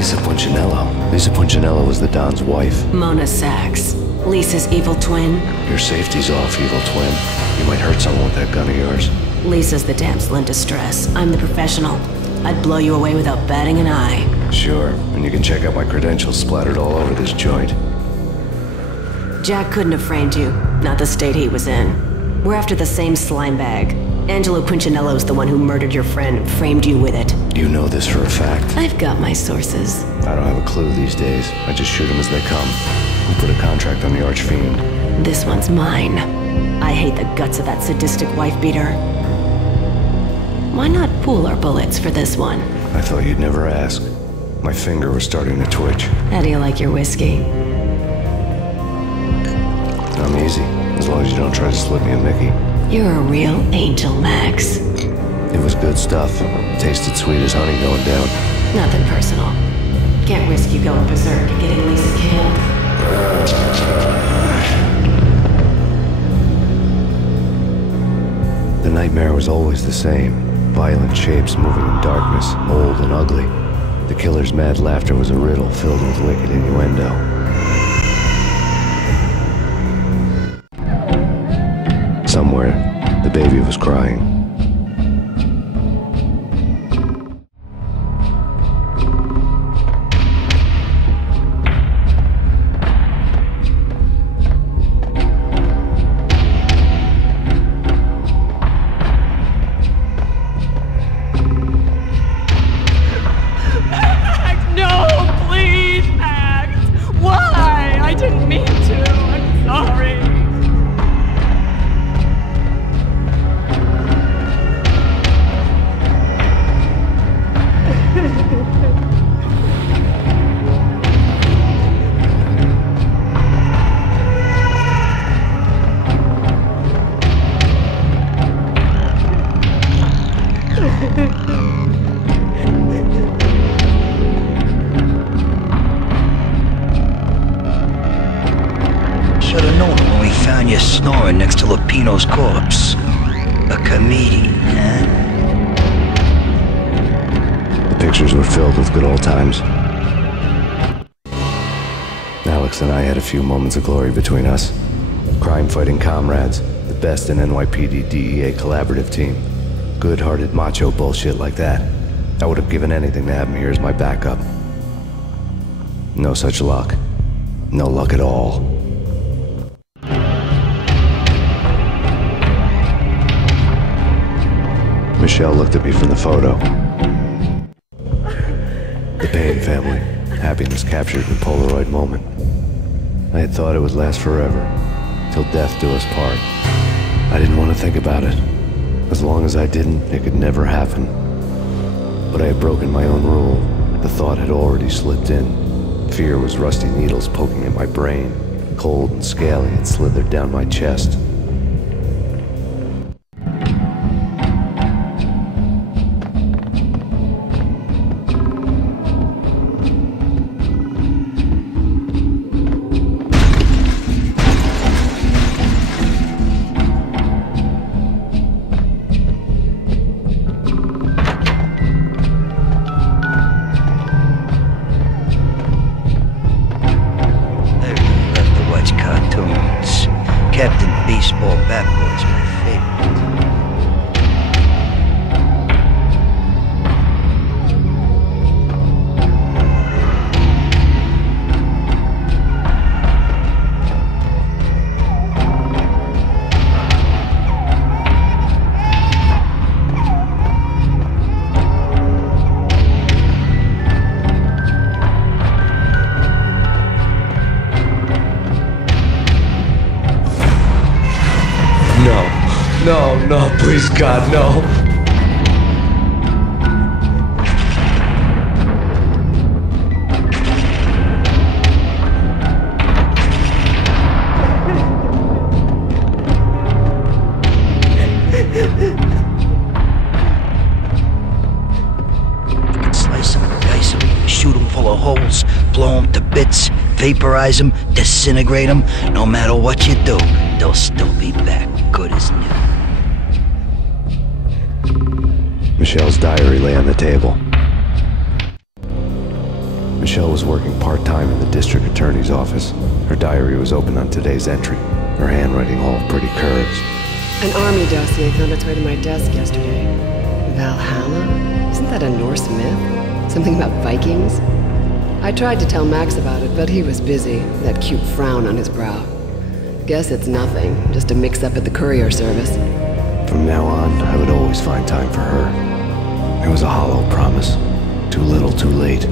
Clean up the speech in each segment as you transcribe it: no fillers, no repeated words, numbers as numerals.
Lisa Punchinello. Lisa Punchinello was the Don's wife. Mona Sachs. Lisa's evil twin. Your safety's off, evil twin. You might hurt someone with that gun of yours. Lisa's the damsel in distress. I'm the professional. I'd blow you away without batting an eye. Sure, and you can check out my credentials splattered all over this joint. Jack couldn't have framed you. Not the state he was in. We're after the same slime bag. Angelo Punchinello's the one who murdered your friend and framed you with it. You know this for a fact. I've got my sources. I don't have a clue these days. I just shoot them as they come. Who put a contract on the Archfiend? This one's mine. I hate the guts of that sadistic wife-beater. Why not pool our bullets for this one? I thought you'd never ask. My finger was starting to twitch. How do you like your whiskey? I'm easy, as long as you don't try to slip me a Mickey. You're a real angel, Max. It was good stuff. Tasted sweet as honey going down. Nothing personal. Can't risk you going berserk and getting Lisa killed. The nightmare was always the same. Violent shapes moving in darkness, old and ugly. The killer's mad laughter was a riddle filled with wicked innuendo. Somewhere, the baby was crying. Should've known it when we found you snoring next to Lupino's corpse. A comedian, huh? The pictures were filled with good old times. Alex and I had a few moments of glory between us. Crime-fighting comrades, the best in NYPD DEA collaborative team. Good-hearted macho bullshit like that. I would have given anything to have him here as my backup. No such luck. No luck at all. Michelle looked at me from the photo. The Payne family. Happiness captured in a Polaroid moment. I had thought it would last forever, till death do us part. I didn't want to think about it. As long as I didn't, it could never happen. But I had broken my own rule. The thought had already slipped in. Fear was rusty needles poking at my brain. Cold and scaly, it slithered down my chest. Captain Baseball Bat-Boy's my favorite. No, please God, no. Slice him, dice him, shoot him full of holes, blow him to bits, vaporize him, disintegrate him. No matter what you do, they'll still be back, good as new. Michelle's diary lay on the table. Michelle was working part-time in the district attorney's office. Her diary was open on today's entry, her handwriting all pretty curves. An army dossier found its way to my desk yesterday. Valhalla? Isn't that a Norse myth? Something about Vikings? I tried to tell Max about it, but he was busy, that cute frown on his brow. Guess it's nothing, just a mix-up at the courier service. From now on, I would always find time for her. It was a hollow promise. Too little, too late.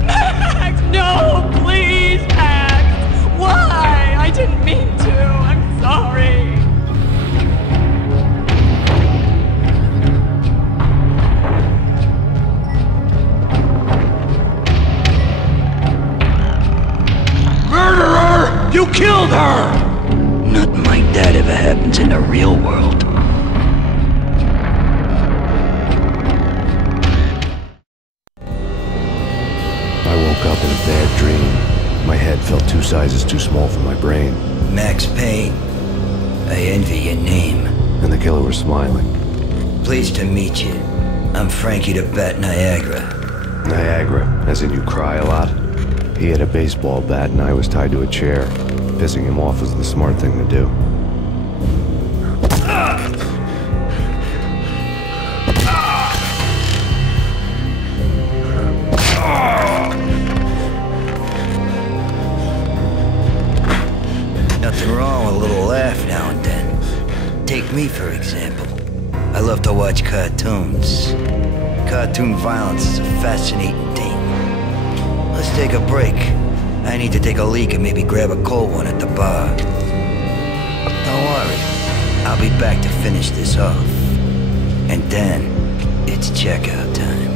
Max, no, please, Max! Why? I didn't mean to. I'm sorry. Murderer! You killed her! Nothing like that ever happens in the real world. I woke up in a bad dream. My head felt 2 sizes too small for my brain. Max Payne. I envy your name. And the killer was smiling. Pleased to meet you. I'm Frankie the Bat Niagara. Niagara, as in you cry a lot? He had a baseball bat and I was tied to a chair. Pissing him off was the smart thing to do. Nothing wrong with a little laugh now and then. Take me, for example. I love to watch cartoons. Cartoon violence is a fascinating thing. Let's take a break. I need to take a leak and maybe grab a cold one at the bar. Don't worry. I'll be back to finish this off. And then, it's checkout time.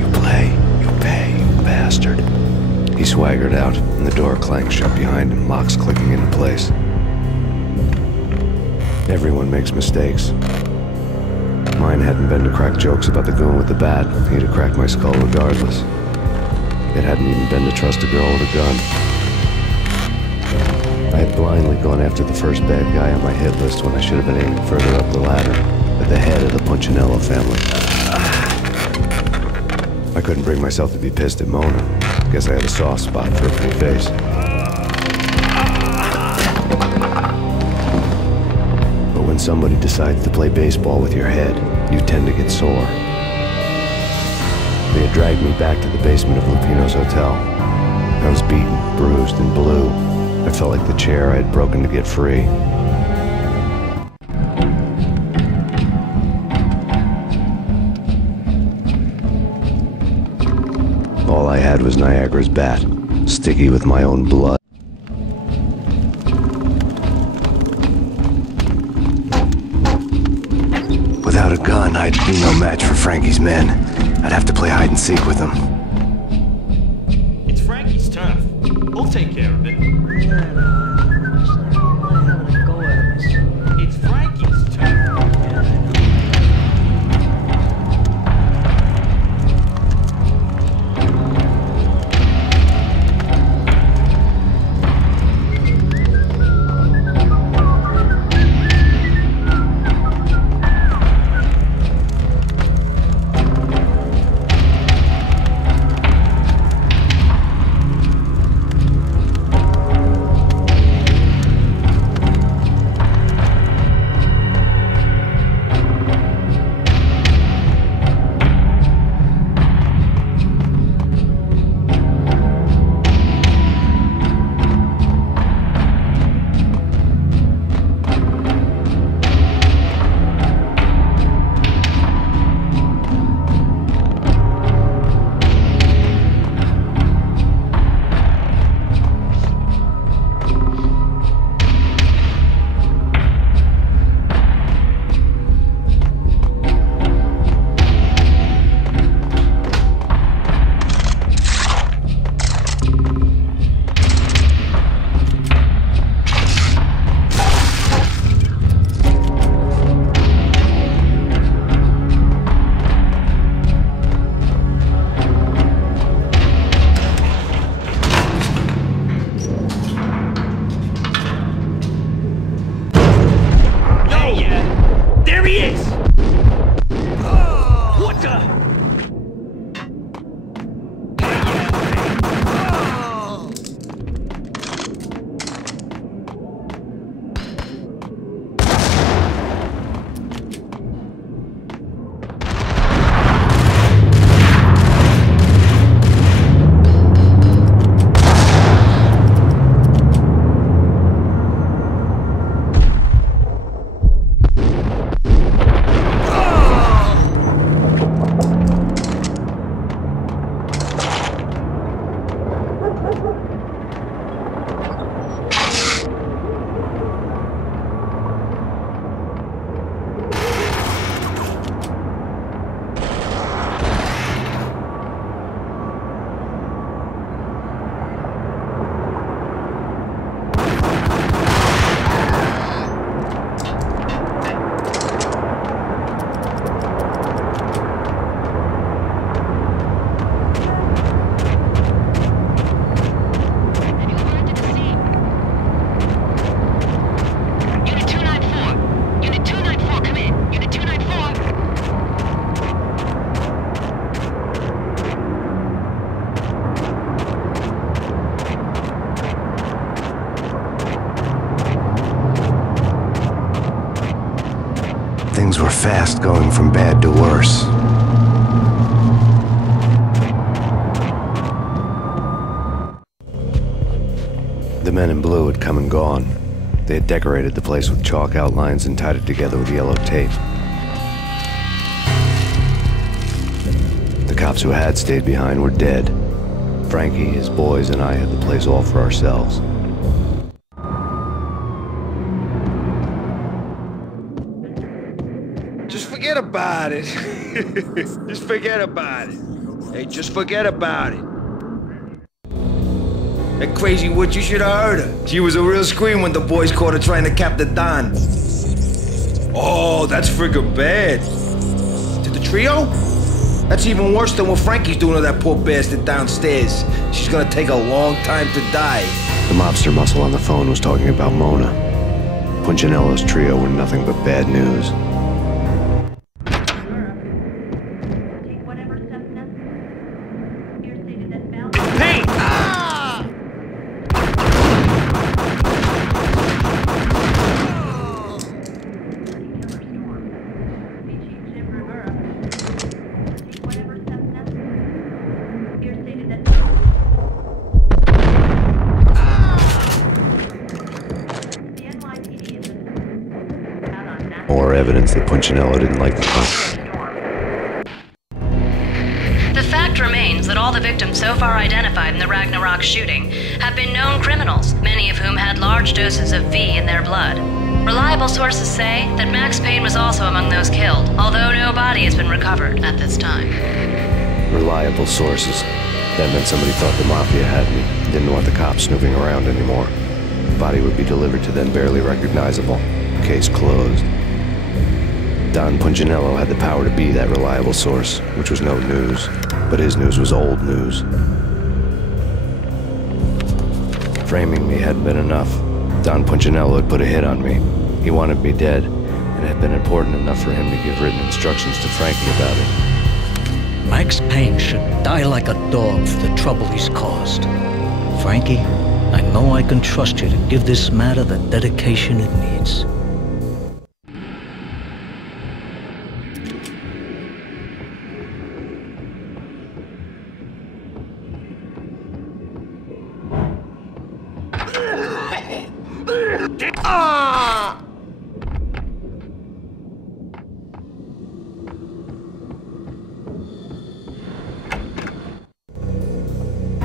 You play, you pay, you bastard. He swaggered out, and the door clanged shut behind him, locks clicking into place. Everyone makes mistakes. Mine hadn't been to crack jokes about the goon with the bat. He'd have cracked my skull regardless. It hadn't even been to trust a girl with a gun. I had blindly gone after the first bad guy on my hit list when I should have been aiming further up the ladder, at the head of the Punchinello family. I couldn't bring myself to be pissed at Mona. Guess I had a soft spot for her pretty face. But when somebody decides to play baseball with your head, you tend to get sore. They had dragged me back to the basement of Lupino's hotel. I was beaten, bruised, and blue. I felt like the chair I had broken to get free. All I had was Niagara's bat, sticky with my own blood. Without a gun, I'd be no match for Frankie's men. I'd have to play hide and seek with them. It's Frankie's turf. We'll take care of it. It's Frankie's turf. Things were fast going from bad to worse. The men in blue had come and gone. They had decorated the place with chalk outlines and tied it together with yellow tape. The cops who had stayed behind were dead. Frankie, his boys, and I had the place all for ourselves. Just forget about it. Just forget about it. Hey, just forget about it. That crazy witch, you should have heard her. She was a real scream when the boys caught her trying to cap the Don. Oh, that's friggin' bad. To the trio? That's even worse than what Frankie's doing to that poor bastard downstairs. She's gonna take a long time to die. The mobster muscle on the phone was talking about Mona. Punchinello's trio were nothing but bad news. Payne! More evidence that Punchinello didn't like the punch. The fact remains that all the victims so far identified in the Ragnarok shooting have been known criminals, many of whom had large doses of V in their blood. Reliable sources say that Max Payne was also among those killed, although no body has been recovered at this time. Reliable sources. That meant somebody thought the Mafia had me, didn't want the cops snooping around anymore. The body would be delivered to them barely recognizable. Case closed. Don Punchinello had the power to be that reliable source, which was no news, but his news was old news. Framing me hadn't been enough. Don Punchinello had put a hit on me. He wanted me dead, and it had been important enough for him to give written instructions to Frankie about it. Max Payne should die like a dog for the trouble he's caused. Frankie, I know I can trust you to give this matter the dedication it needs.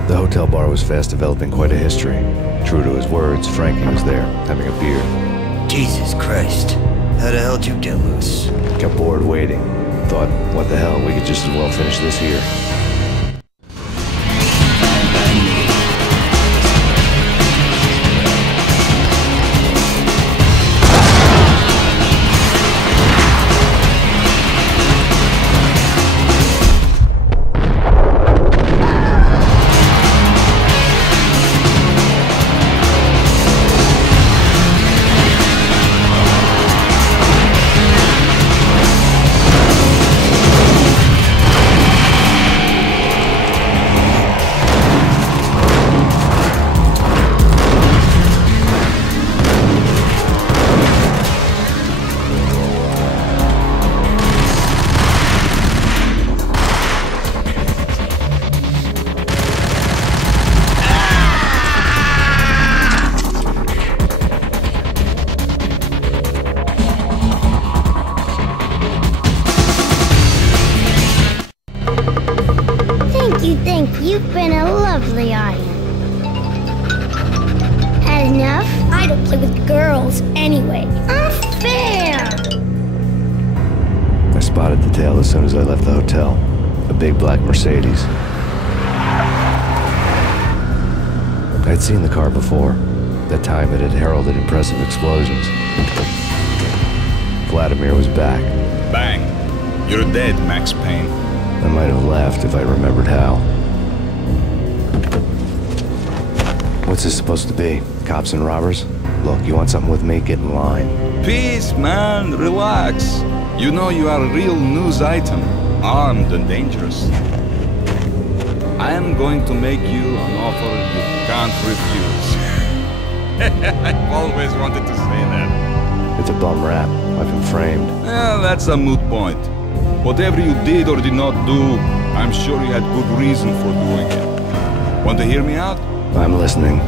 The hotel bar was fast developing quite a history. True to his words, Frankie was there, having a beer. Jesus Christ. How the hell did you get loose? Got bored waiting. Thought, what the hell, we could just as well finish this here. You've been a lovely audience. Had enough? I don't play with girls anyway. Unfair! I spotted the tail as soon as I left the hotel. A big black Mercedes. I'd seen the car before. That time it had heralded impressive explosions. Vladimir was back. Bang. You're dead, Max Payne. I might have laughed if I remembered how. What's this supposed to be? Cops and robbers? Look, you want something with me? Get in line. Peace, man. Relax. You know you are a real news item. Armed and dangerous. I am going to make you an offer you can't refuse. I've always wanted to say that. It's a bum rap. I've been framed. That's a moot point. Whatever you did or did not do, I'm sure you had good reason for doing it. Want to hear me out? I'm listening.